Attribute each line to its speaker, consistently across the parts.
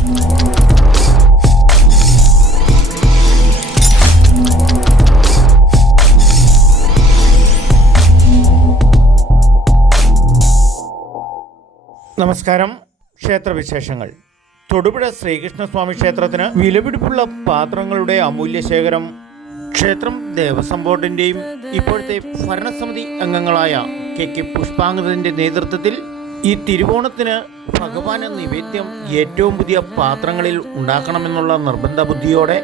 Speaker 1: നമസ്കാരം. ക്ഷേത്രവിശേഷങ്ങൾ. തൊടുപുഴ ശ്രീകൃഷ്ണസ്വാമി ക്ഷേത്രത്തിന് വിലപിടിപ്പുള്ള പാത്രങ്ങളുടെ അമൂല്യ ശേഖരം ക്ഷേത്രം ദേവസ്വം ബോർഡിന്റെയും ഇപ്പോഴത്തെ ഭരണസമിതി അംഗങ്ങളായ കെ കെ പുഷ്പാംഗതന്റെ നേതൃത്വത്തിൽ ഈ തിരുവോണത്തിന് ഭഗവാന് നിവേദ്യം ഏറ്റവും പുതിയ പാത്രങ്ങളിൽ ഉണ്ടാക്കണമെന്നുള്ള നിർബന്ധ ബുദ്ധിയോടെ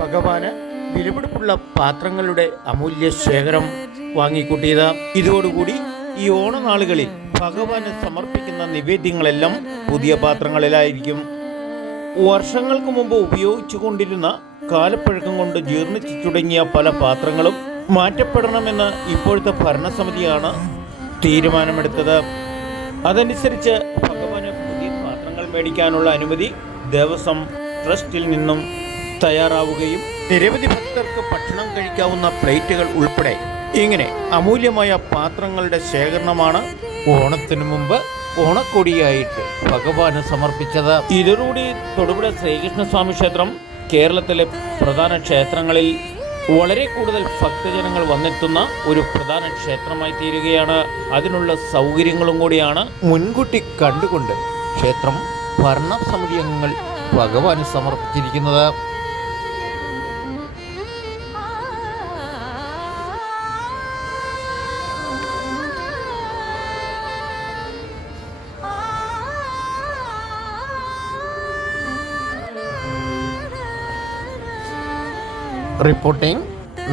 Speaker 1: ഭഗവാന് വിലപിടിപ്പുള്ള പാത്രങ്ങളുടെ അമൂല്യ ശേഖരം വാങ്ങിക്കൂട്ടിയത്. ഇതോടുകൂടി ഈ ഓണനാളുകളിൽ ഭഗവാന് സമർപ്പിക്കുന്ന നിവേദ്യങ്ങളെല്ലാം പുതിയ പാത്രങ്ങളിലായിരിക്കും. വർഷങ്ങൾക്ക് മുമ്പ് ഉപയോഗിച്ചു കൊണ്ടിരുന്ന കാലപ്പഴക്കം കൊണ്ട് ജീർണിച്ചു തുടങ്ങിയ പല പാത്രങ്ങളും മാറ്റപ്പെടണമെന്ന് ഇപ്പോഴത്തെ ഭരണസമിതിയാണ് തീരുമാനമെടുത്തത്. അതനുസരിച്ച് ഭഗവാന് പുതിയ പാത്രങ്ങൾ മേടിക്കാനുള്ള അനുമതി ദേവസ്വം ട്രസ്റ്റിൽ നിന്നും തയ്യാറാവുകയും നിരവധി ഭക്തർക്ക് ഭക്ഷണം കഴിക്കാവുന്ന പ്ലേറ്റുകൾ ഉൾപ്പെടെ ഇങ്ങനെ അമൂല്യമായ പാത്രങ്ങളുടെ ശേഖരണമാണ് ഓണത്തിനു മുമ്പ് ഓണക്കൊടിയായിട്ട് ഭഗവാന് സമർപ്പിച്ചത്. ഇതോടുകൂടി തൊടുപുഴ ശ്രീകൃഷ്ണസ്വാമി ക്ഷേത്രം കേരളത്തിലെ പ്രധാന ക്ഷേത്രങ്ങളിൽ വളരെ കൂടുതൽ ഭക്തജനങ്ങൾ വന്നെത്തുന്ന ഒരു പ്രധാന ക്ഷേത്രമായി തീരുകയാണ്. അതിനുള്ള സൗകര്യങ്ങളും കൂടിയാണ്. മുൻകൂട്ടി കണ്ടുകൊണ്ട് ക്ഷേത്രം ഭരണസമിതി അംഗങ്ങൾ ഭഗവാന് സമർപ്പിച്ചിരിക്കുന്നത്. റിപ്പോർട്ടിംഗ്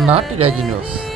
Speaker 1: നാട്ടുരാജ്യ ന്യൂസ്.